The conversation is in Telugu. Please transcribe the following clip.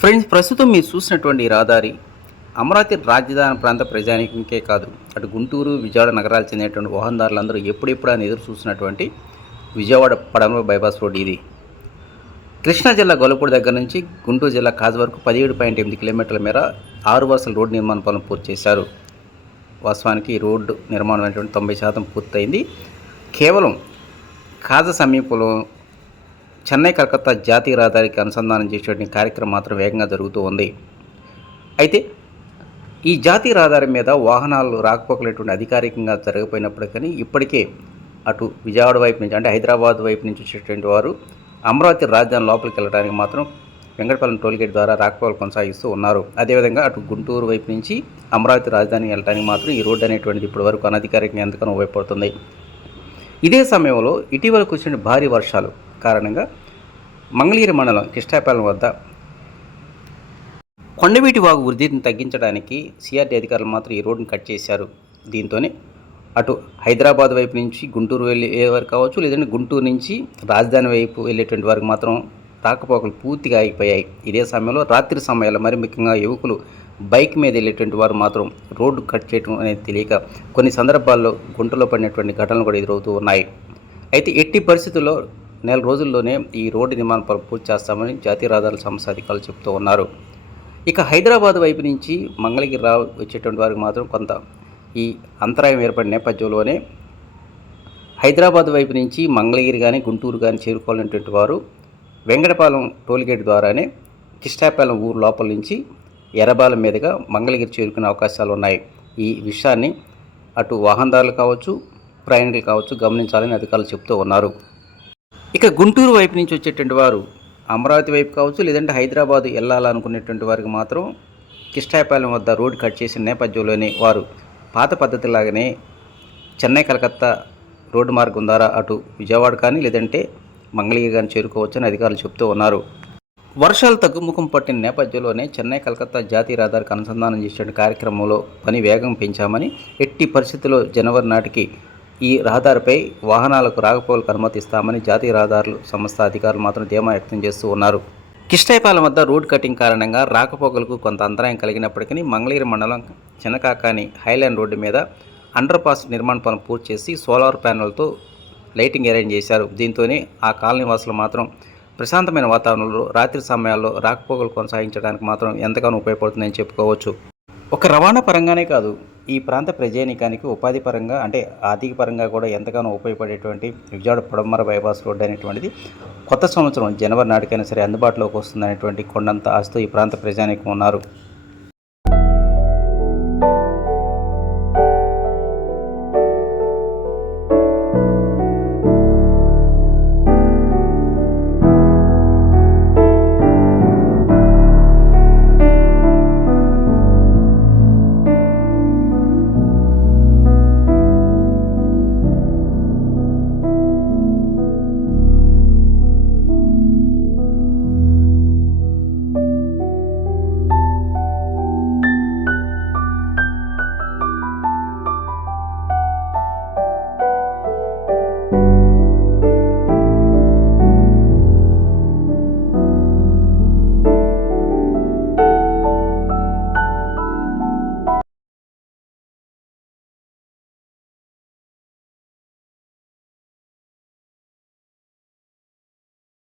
ఫ్రెండ్స్ ప్రస్తుతం మీరు చూసినటువంటి రహదారి అమరావతి రాజధాని ప్రాంత ప్రజానికే కాదు. అటు గుంటూరు విజయవాడ నగరాలు చెందినటువంటి వాహనదారులందరూ ఎప్పుడెప్పుడు అని ఎదురు చూసినటువంటి విజయవాడ పడమల బైపాస్ రోడ్ ఇది. కృష్ణా జిల్లా గొల్లపూడి దగ్గర నుంచి గుంటూరు జిల్లా కాజ్ వరకు పదిహేడు పాయింట్ ఎనిమిది కిలోమీటర్ల మేర ఆరు వరుసల రోడ్డు నిర్మాణ పనులు పూర్తి చేశారు. వాస్తవానికి రోడ్డు నిర్మాణం అనేటువంటి తొంభై శాతం పూర్తయింది. కేవలం కాజ సమీపంలో చెన్నై కలకత్తా జాతీయ రహదారికి అనుసంధానం చేసేటువంటి కార్యక్రమం మాత్రం వేగంగా జరుగుతూ ఉంది. అయితే ఈ జాతీయ రహదారి మీద వాహనాలు రాకపోకలేటువంటి అధికారికంగా జరగపోయినప్పటికీ ఇప్పటికే అటు విజయవాడ వైపు నుంచి అంటే హైదరాబాద్ వైపు నుంచి వచ్చేటువంటి వారు అమరావతి రాజధాని లోపలికి వెళ్ళడానికి మాత్రం వెంకటపాలెం టోల్గేట్ ద్వారా రాకపోకలు కొనసాగిస్తూ ఉన్నారు. అదేవిధంగా అటు గుంటూరు వైపు నుంచి అమరావతి రాజధాని వెళ్ళడానికి మాత్రం ఈ రోడ్డు అనేటువంటిది ఇప్పటి వరకు అనధికారికంగా ఎంతగానో ఉపయోగపడుతుంది ఇదే సమయంలో ఇటీవల కూర్చుని భారీ వర్షాలు కారణంగా మంగళగిరి మండలం కిష్టాపాలెం వద్ద కొండవీటి వాగు వృద్ధిని తగ్గించడానికి సిఆర్టీ అధికారులు మాత్రం ఈ రోడ్డును కట్ చేశారు. దీంతోనే అటు హైదరాబాద్ వైపు నుంచి గుంటూరు వెళ్ళే వరకు కావచ్చు లేదంటే గుంటూరు నుంచి రాజధాని వైపు వెళ్ళేటువంటి వరకు మాత్రం రాకపోకలు పూర్తిగా అయిపోయాయి ఇదే సమయంలో రాత్రి సమయాల్లో మరి ముఖ్యంగా యువకులు బైక్ మీద వెళ్ళేటువంటి వారు మాత్రం రోడ్డు కట్ చేయడం అనేది తెలియక కొన్ని సందర్భాల్లో గుంటలో పడినటువంటి ఘటనలు కూడా ఎదురవుతూ ఉన్నాయి. అయితే ఎట్టి పరిస్థితుల్లో నెల రోజుల్లోనే ఈ రోడ్డు నిర్మాణ పనులు పూర్తి చేస్తామని జాతీయ రహదారుల సంస్థ అధికారులు చెబుతూ ఉన్నారు. ఇక హైదరాబాద్ వైపు నుంచి మంగళగిరి రా వచ్చేటువంటి వారికి మాత్రం కొంత ఈ అంతరాయం ఏర్పడిన నేపథ్యంలోనే హైదరాబాద్ వైపు నుంచి మంగళగిరి కానీ గుంటూరు కానీ చేరుకోవాలనేటువంటి వారు వెంకటపాలెం టోల్గేట్ ద్వారానే కిష్టాపాలెం ఊరు లోపల నుంచి ఎర్రబాలెం మీదుగా మంగళగిరి చేరుకునే అవకాశాలు ఉన్నాయి. ఈ విషయాన్ని అటు వాహనదారులు కావచ్చు ప్రయాణికులు కావచ్చు గమనించాలని అధికారులు చెబుతూ ఉన్నారు. ఇక గుంటూరు వైపు నుంచి వచ్చేటువంటి వారు అమరావతి వైపు కావచ్చు లేదంటే హైదరాబాద్ వెళ్ళాలనుకునేటువంటి వారికి మాత్రం కిష్టాయపాలెం వద్ద రోడ్ కట్ చేసిన నేపథ్యంలోనే వారు పాత పద్ధతిలాగానే చెన్నై కలకత్తా రోడ్డు మార్గం ద్వారా అటు విజయవాడ కానీ లేదంటే మంగళగిరి కానీ చేరుకోవచ్చని అధికారులు చెబుతూ ఉన్నారు. వర్షాలు తగ్గుముఖం పట్టిన నేపథ్యంలోనే చెన్నై కలకత్తా జాతీయ రహదారికి అనుసంధానం చేసిన కార్యక్రమంలో పని వేగం పెంచామని ఎట్టి పరిస్థితుల్లో జనవరి నాటికి ఈ రహదారిపై వాహనాలకు రాకపోకలకు అనుమతిస్తామని జాతీయ రహదారులు సంస్థ అధికారులు మాత్రం ధీమా వ్యక్తం చేస్తూ ఉన్నారు. కిష్టైపాలెం వద్ద రోడ్ కటింగ్ కారణంగా రాకపోకలకు కొంత అంతరాయం కలిగినప్పటికీ మంగళగిరి మండలం చిన్నకాకాని హైలాండ్ రోడ్డు మీద అండర్ పాస్ నిర్మాణ పనులు పూర్తి చేసి సోలార్ ప్యానెల్తో లైటింగ్ అరేంజ్ చేశారు. దీంతోనే ఆ కాలనీ వాసులు మాత్రం ప్రశాంతమైన వాతావరణంలో రాత్రి సమయాల్లో రాకపోకలు కొనసాగించడానికి మాత్రం ఎంతగానో ఉపయోగపడుతుందని చెప్పుకోవచ్చు. ఒక రవాణా పరంగానే కాదు ఈ ప్రాంత ప్రజానీకానికి ఉపాధి పరంగా అంటే ఆర్థిక పరంగా కూడా ఎంతగానో ఉపయోగపడేటువంటి విజయవాడ పొడమర బైపాస్ రోడ్డు అనేటువంటిది కొత్త సంవత్సరం జనవరి నాటికైనా సరే అందుబాటులోకి వస్తుందనేటువంటి కొండంత ఆశతో ఈ ప్రాంత ప్రజానీకం ఉన్నారు.